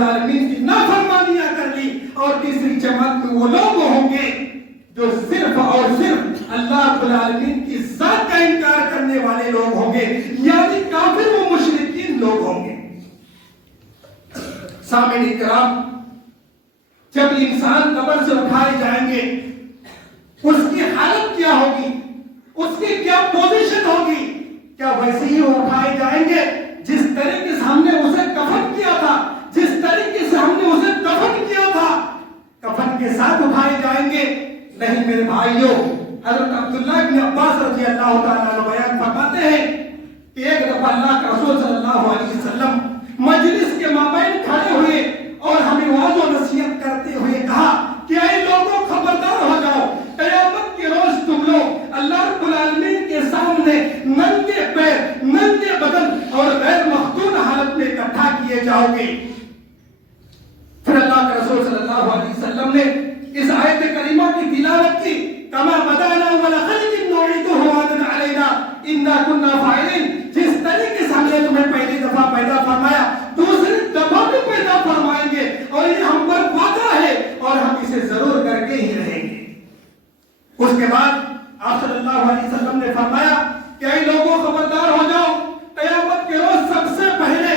العالمین کی نافرمانیاں کر لی، اور تیسری جماعت میں وہ لوگ ہوں گے جو صرف اور صرف اللہ رب العالمین کی ذات کا انکار کرنے والے لوگ ہوں گے، یعنی کافر و مشرکین لوگ ہوں گے۔ سامعین کرام، جب انسان قبر سے اٹھائے جائیں گے اس کی حالت کیا ہوگی، اس کی کیا پوزیشن ہوگی؟ کیا ویسے ہی وہ اٹھائے جائیں گے جس طریقے سے ہم نے اسے کفن کیا تھا، جس طریقے سے ہم نے اسے دفن کیا تھا، کفن کے ساتھ اٹھائے جائیں گے؟ نہیں میرے بھائیوں، حضرت عبداللہ بن عباس رضی اللہ تعالیٰ عنہ بیان فرماتے ہیں کہ ایک دفعہ اللہ کے رسول صلی اللہ علیہ وسلم مجلس کے مابین کھڑے ہوئے اور ہمیں واعظ و نصیحت کرتے ہوئے کہا کہ اے لوگوں خبردار ہو جاؤ، قیامت کے روز تم لوگ اللہ رب العالمین کے سامنے ننگے پیر، ننگے بدن اور غیر مختون حالت میں اکٹھا کیے جاؤ گے۔ پھر اللہ کے رسول صلی اللہ علیہ وسلم نے اس آیت کریمہ کی تلاوت کی، کما بدانا اول خلق نعیدہ وعدا علینا انا کنا فاعلین، جس طریقے سے ہم نے تمہیں پہلی دفعہ پیدا فرمایا دوسری دفعہ بھی پیدا فرمائیں گے، اور یہ ہم پر وعدہ ہے اور ہم اسے ضرور کر کے ہی رہیں گے۔ اس کے بعد آپ صلی اللہ علیہ وسلم نے فرمایا کہ اے لوگوں خبردار ہو جاؤ، قیامت کے روز سب سے پہلے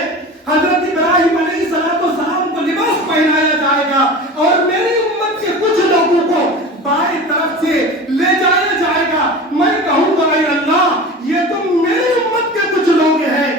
حضرت ابراہیم علیہ السلام کو لباس پہنایا جائے گا، اور میری امت کے کچھ لوگوں کو بائیں طرف سے لے جایا جائے گا۔ میں کہوں گا اے اللہ یہ تم میری امت کے کچھ لوگ ہیں۔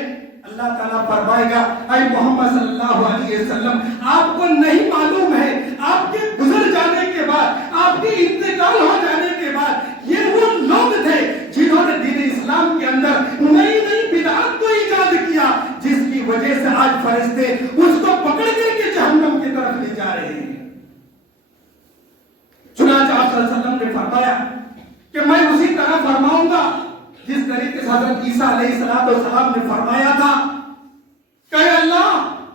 اللہ تعالیٰ فرمائے گا اے محمد صلی اللہ علیہ وسلم آپ کو نہیں معلوم ہے آپ کے گزر جانے کے بعد، آپ کے انتقال ہو جانے کے بعد یہ وہ لوگ تھے جنہوں نے دین اسلام کے اندر نئی نئی بدعات کو ایجاد کیا، جس کی وجہ سے آج فرشتے اس کو پکڑ کر کے جہنم کی طرف لے جا رہے ہیں۔ چنانچہ آپ صلی اللہ علیہ وسلم نے فرمایا کہ میں اسی طرح فرماؤں گا جس طریقے سے حضرت عیسیٰ علیہ السلام نے فرمایا تھا کہ اللہ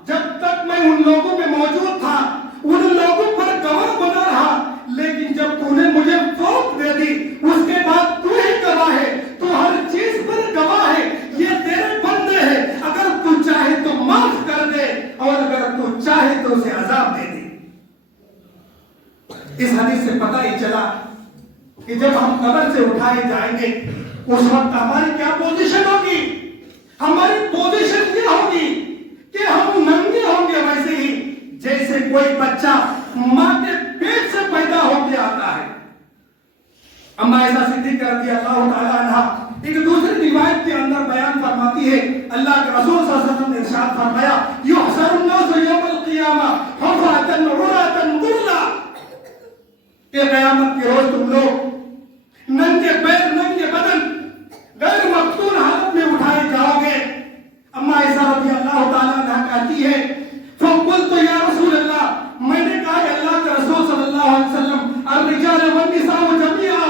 جب تک میں ان لوگوں میں موجود تھا ان لوگوں پر گواہ بنا رہا، لیکن جب تو نے مجھے فوت دے دی اس کے بعد تو ہی گواہ ہے، تو ہر چیز پر گواہ ہے، یہ تیرے بندے ہیں، اگر تو چاہے تو معاف کر دے اور اگر تو چاہے تو اسے عذاب دے دے۔ اس حدیث سے پتہ ہی چلا کہ جب ہم قبر سے اٹھائے جائیں گے اس وقت ہماری کیا پوزیشن ہوگی۔ ہماری پوزیشن کیا ہوگی کہ ہم ننگے ہوں گے، ویسے ہی جیسے کوئی بچہ ماں کے پیٹ سے پیدا ہو کے آتا ہے۔ اما عائشہ صدیقہ رضی اللہ تعالی عنہا ایک دوسری روایت کے اندر بیان فرماتی ہے اللہ کے رسول صلی اللہ علیہ وسلم نے ارشاد فرمایا یحشر الناس یوم القیامہ حفاة عراة غرلا، کہ قیامت کے روز تم لوگ ننگے پیر، ننگے بدن، غیر مختون حالت میں اٹھائے جاؤ گے۔ اما عائشہ رضی اللہ تعالیٰ عنہ کہتی ہے فقلت یا رسول اللہ، میں نے کہا کہ اللہ کے رسول صلی اللہ علیہ وسلم الرجال والنساء جميعا،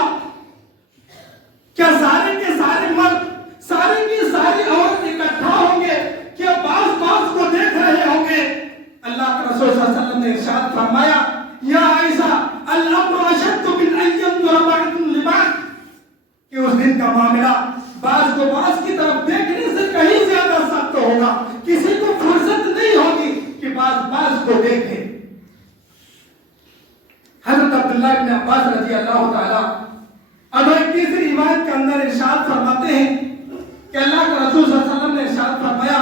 کیا سارے کے سارے مرد، سارے کی ساری عورت اکٹھا ہوں گے، کیا بعض کو دیکھ رہے ہوں گے؟ اللہ کے رسول صلی اللہ علیہ وسلم نے ارشاد فرمایا یا عائشہ الامر اشد من ان ينظر بعضكم لبعض، کہ اس دن کا معاملہ بعض کو بعض کی طرف دیکھنے سے کہیں زیادہ سخت ہوگا، کسی کو فرصت نہیں ہوگی کہ بعض کو دیکھے۔ حضرت عبداللہ بن عباس رضی اللہ تعالیٰ عنہ ایک تیسری روایت کے اندر ارشاد فرماتے ہیں کہ اللہ کے رسول صلی اللہ علیہ وسلم نے ارشاد فرمایا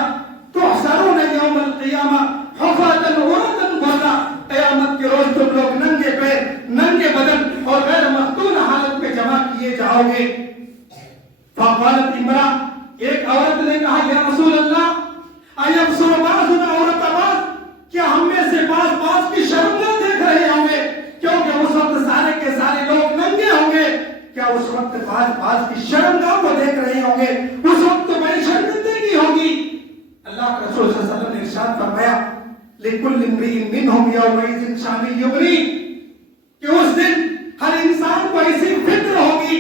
تحشرون یوم القیامہ حفاة عراة غرلا، قیامت کے روز تم لوگ ننگے پیر، ننگے بدن اور غیر مختون حالت میں جمع کیے جاؤ گے۔ فقالت امرأة، ایک عورت نے کہا یا رسول اللہ ایبصر بعضنا عورت بعض، کیا ہم میں سے بعض کی شرم نہ دیکھ رہے ہوں گے؟ کیونکہ اس وقت سارے کے سارے لوگ ننگے ہوں گے، کیا اس وقت بعض کی شرمگاہ کو دیکھ رہے ہوں گے؟ اس وقت تو بڑی شرمندگی ہوگی۔ اللہ کے رسول صلی اللہ علیہ وسلم نے ارشاد فرمایا لِكُلِّ امْرِئٍ مِّنْهُمْ يَوْمَئِذٍ شَأْنٌ يُغْنِيهِ، کہ اس دن ہر انسان کو ایسی فکر ہوگی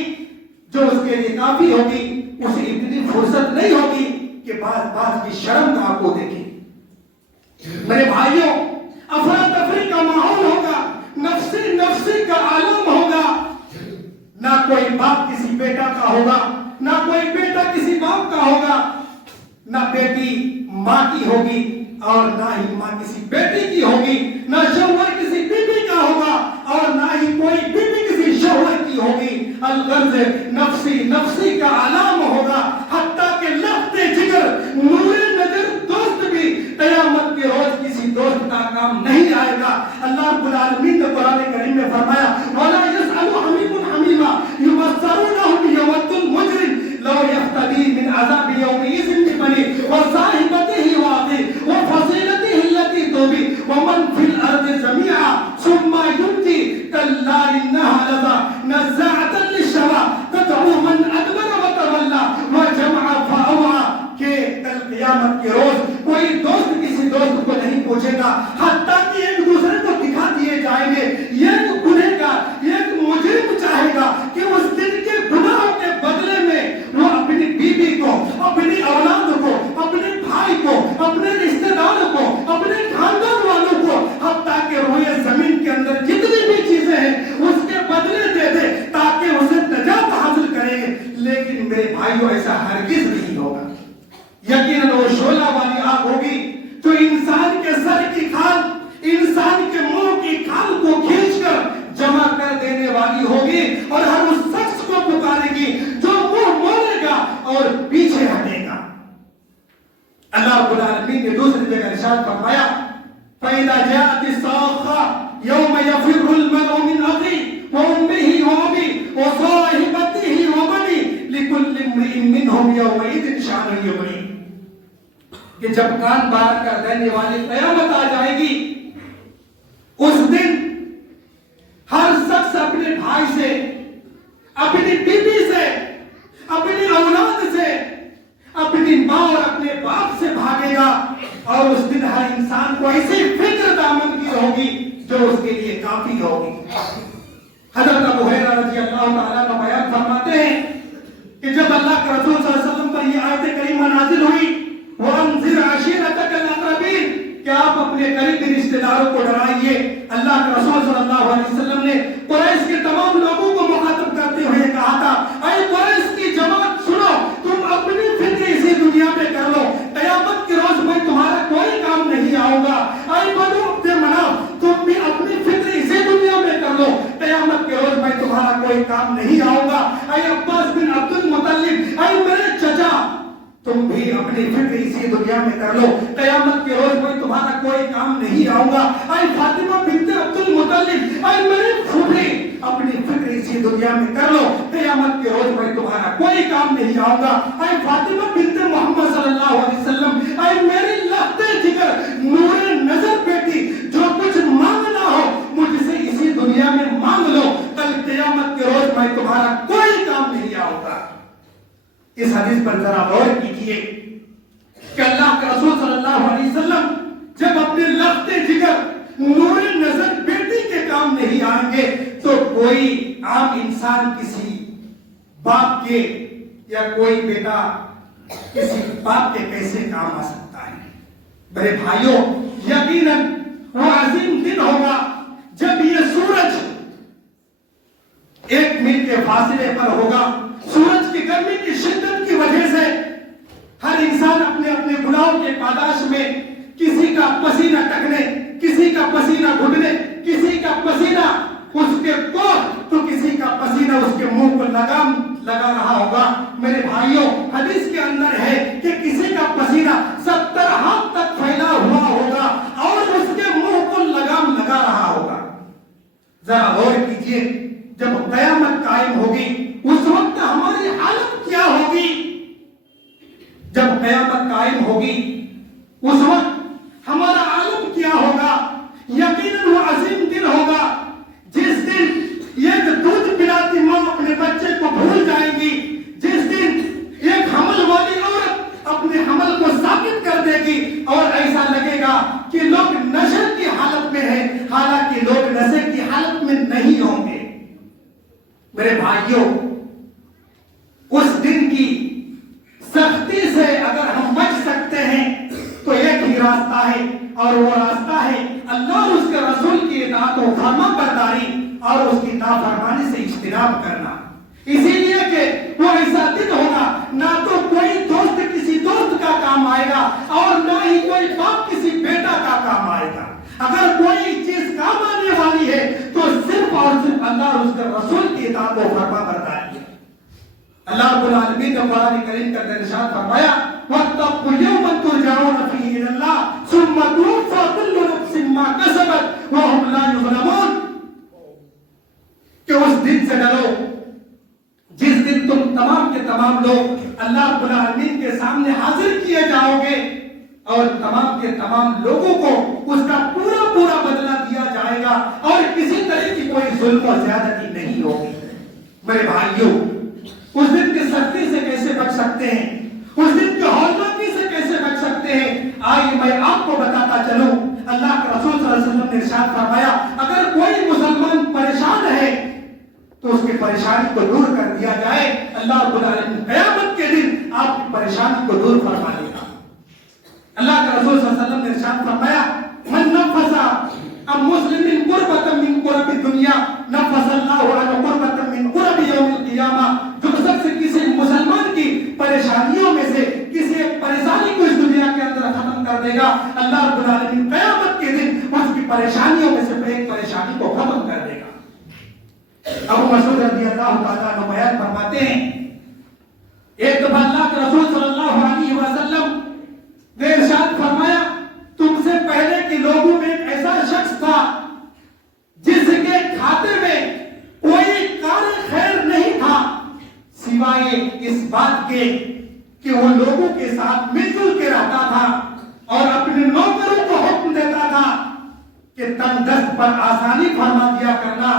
جو اس کے لیے کافی ہوگی، اسے اتنی فرصت نہیں ہوگی کہ بعض کی شرمگاہ کو دیکھیں۔ میرے بھائیوں، افراتفری کا ماحول ہوگا، نفسی کا عالم ہوگا، نہ کوئی باپ کسی بیٹا کا ہوگا، نہ کوئی بیٹا کسی باپ کا ہوگا، نہ بیٹی ماں کی ہوگی، اور نہ ہی ماں کسی بیٹی کی ہوگی، نہ شوہر کسی بیوی کا ہوگا، اور نہ ہی کوئی بیوی کسی شوہر کی ہوگی۔ الغرض نفسی نفسی کا علام ہوگا، حتیٰ کہ لخت جگر نور نظر دوست بھی قیامت کے روز کسی دوست کا کام نہیں آئے گا۔ اللہ رب العالمین نے قرآن کریم میں فرمایا وَلَا يَسْأَلُ حَمِيمٌ حَمِيمًا يُبَصَّرُونَهُمْ يَوَدُّ الْمُجْرِمُ لَوْ يَفْتَدِي مِنْ عَذَابِ يَوْمِئِذٍ بِبَنِيهِ وَصَاحِبَتِهِ وَأَخِيهِ وَفَصِيلَتِهِ الَّتِي تُؤْوِيهِ وَمَنْ فِي الْأَرْضِ جَمِيعًا ثُمَّ يُنْجِيهِ كَلَّا إِنَّهَا لَظَىٰ نَزَّاعَةً لِلشَّوَىٰ تَدْعُو مَنْ أَدْبَرَ وَتَوَلَّىٰ وَجَمَعَ فَأَوْعَىٰ کہ کل قیامت کے روز کوئی دوست کسی دوست کو نہیں پوچھے گا، حتیٰ کہ ایک دوسرے کو دکھا دیے جائیں گے۔ یہ گنہگار، یہ مجرم چاہے گا کہ اس دن کے گناہوں کے بدلے میں وہ اپنی بیوی کو، اپنی اولاد کو، اپنے بھائی کو، اپنے رشتہ دار کو، اپنے خاندان والوں کو، حتیٰ کہ روئے زمین کے اندر جتنی بھی چیزیں ہیں اس کے بدلے دے دے تاکہ اسے نجات حاصل کرے۔ لیکن میرے بھائیوں ایسا ہرگز نہیں ہوگا۔ یقیناً وہ شعلہ والی آگ ہوگی جو انسان کے سر کی کھال، انسان کے منہ کی کھال کو کھینچ کر جمع کر دینے والی ہوگی، اور ہر اس شخص کو پکارے گی جو منہ موڑے گا اور پیچھے ہٹے گا۔ اللہ رب العالمین نے دوسری جگہ ارشاد فرمایا فَإِذَا جَاءَتِ الصَّاخَّةُ يَوْمَ يَفِرُّ الْمَرْءُ مِنْ أَخِيهِ وَأُمِّهِ وَأَبِيهِ وَصَاحِبَتِهِ وَبَنِيهِ لِكُلِّ امْرِئٍ مِّنْهُمْ يَوْمَئِذٍ شَأْنٌ يُغْنِيهِ کہ جب کان بار کر دینے والی قیامت آ جائے گی، اس دن ہر شخص اپنے بھائی سے، اپنی بیوی سے، اپنی اولاد سے، اپنی ماں اور اپنے باپ سے بھاگے گا، اور اس دن ہر انسان کو ایسی فکر دامن کی ہوگی جو اس کے لیے کافی ہوگی۔ حضرت ابو ہریرہ رضی اللہ تعالیٰ عنہ بیان فرماتے ہیں کہ جب اللہ کے رسول صلی اللہ علیہ وسلم پر یہ آیت کریمہ نازل ہوئی وَأَنذِرْ عَشِيرَتَكَ الْأَقْرَبِينَ کہ آپ اپنے قریبی رشتہ داروں کو ڈرائیے، اللہ کے رسول صلی اللہ علیہ وسلم نے قریش کے تمام لوگوں کو مخاطب کرتے ہوئے کہا تھا اے قریش کی جماعت سنو، تم اپنی فکر اسی دنیا میں کر لو، قیامت کے روز میں تمہارا کوئی کام نہیں آؤں گا۔ اے بنو عبد مناف تم بھی اپنی فکر اسی دنیا میں کر لو، قیامت کے روز میں تمہارا کوئی کام نہیں آؤں گا۔ اے عباس بن عبد المطلب اے میرے چچا تم بھی اپنی فکر اسی دنیا میں کر لو، قیامت کے روز میں تمہارا کوئی کام نہیں آؤں گا۔ اے فاطمہ بنت عبد المطلب اے میری پھوپھی اپنی فکر اسی دنیا میں کر لو، قیامت کے روز میں تمہارا کوئی کام نہیں آؤں گا۔ اے فاطمہ بنت محمد صلی اللہ علیہ وسلم اے میری لخت جگر نور نظر بیٹی جو کچھ مانگنا ہو مجھ سے اسی دنیا میں مانگ لو، کل قیامت کے روز میں تمہارا کوئی کام نہیں آؤں گا۔ اس حدیث پر ذرا غور کیجئے کہ اللہ کے رسول صلی اللہ علیہ وسلم جب اپنے لخت جگر نور نظر بیٹی کے کام نہیں آئیں گے تو کوئی عام انسان کسی باپ کے یا کوئی بیٹا کسی باپ کے کیسے کام آ سکتا ہے؟ میرے بھائیوں یقیناً وہ عظیم دن ہوگا جب یہ سورج 1 میل کے فاصلے پر ہوگا، سورج کی گرمی کی شدت کی وجہ سے ہر انسان اپنے اپنے گناہوں کے پاداش میں کسی کا پسینہ ٹکنے، کسی کا پسینہ گھٹنے، کسی کا پسینہ اس کے کوٹ تو کسی کا پسینہ اس کے منہ کو لگا رہا ہوگا۔ میرے بھائیوں حدیث کے اندر ہے کہ کسی کا پسینہ 70 ہاتھ تک پھیلا ہوا ہوگا اور اس کے منہ کو لگام لگا رہا ہوگا۔ ذرا غور کیجئے جب قیامت قائم ہوگی اس وقت ہماری حالت کیا ہوگی؟ جب قیامت قائم ہوگی اس وقت ہمارا عالم کیا ہوگا؟ یقیناً وہ عظیم دن ہوگا جس دن ایک دودھ پلاتی ماں اپنے بچے کو بھول جائے گی، جس دن ایک حمل والی عورت اپنے حمل کو ثابت کر دے گی اور ایسا لگے گا کہ لوگ نشے کی حالت میں ہیں حالانکہ لوگ نشے کی حالت میں نہیں ہوں گے۔ میرے بھائیوں اس دن کی سختی سے اگر ہم بچ سکتے ہیں تو ایک ہی راستہ ہے اور وہ راستہ ہے اللہ اور اس کے رسول کی اطاعت و فرما برداری اور اس کی نافرمانی سے اجتناب کرنا۔ اسی لیے کہ وہ ایسا دن ہوگا نہ تو کوئی دوست کسی دوست کا کام آئے گا اور نہ ہی کوئی باپ کسی اللہ رب العالمین نے قرآن کریم کے اندر ارشاد فرمایا وَاتَّقُوا يَوْمًا تُرْجَعُونَ فِيهِ إِلَى اللَّهِ ثُمَّ تُوفَّى كُلُّ نَفْسٍ مَّا كَسَبَتْ وَهُمْ لَا يُظْلَمُونَ، کہ اس دن سے ڈرو جس دن تم تمام کے تمام لوگ اللہ رب العالمین کے سامنے حاضر کیے جاؤ گے اور تمام کے تمام لوگوں کو اس کا پورا پورا بدلہ دیا جائے گا اور کسی طرح کی کوئی ظلم و زیادتی نہیں ہوگی۔ میرے بھائیوں، اس دن کی سختی سے کیسے بچ سکتے ہیں، اس دن کی ہولناکی سے کیسے بچ سکتے ہیں، آئیے میں آپ کو بتاتا چلوں۔ اللہ کے رسول صلی اللہ علیہ وسلم نے ارشاد فرمایا اگر کوئی مسلمان پریشان ہے تو اس کی پریشانی کو دور کر دیا جائے، اللہ رب العالمین قیامت کے دن آپ کی پریشانی کو دور فرما لے گا۔ اللہ کے رسول صلی اللہ علیہ وسلم نے ارشاد فرمایا من نفس عن مسلم قربة من قرب الدنیا نفس اللہ عنہ قربة من قرب یوم القیامہ، جو شخص کسی مسلمان کی پریشانیوں میں سے کسی ایک پریشانی کو اس دنیا کے اندر ختم کر دے گا، اللہ رب العالمین قیامت کے دن اس کی پریشانیوں میں سے ایک پریشانی کو ختم کر دے گا۔ ابو مسعود رضی اللہ تعالیٰ عنہ بیان فرماتے ہیں ایک دفعہ اللہ کے رسول صلی اللہ علیہ وسلم نے ارشاد فرمایا تم سے پہلے کے لوگوں میں ایک ایسا شخص تھا جس کے کھاتے میں کوئی کار خیر نہیں تھا سوائے اس بات کے کہ وہ لوگوں کے ساتھ مل جل کے رہتا تھا اور اپنے نوکروں کو حکم دیتا تھا کہ تنگ دست پر آسانی فرما دیا کرنا،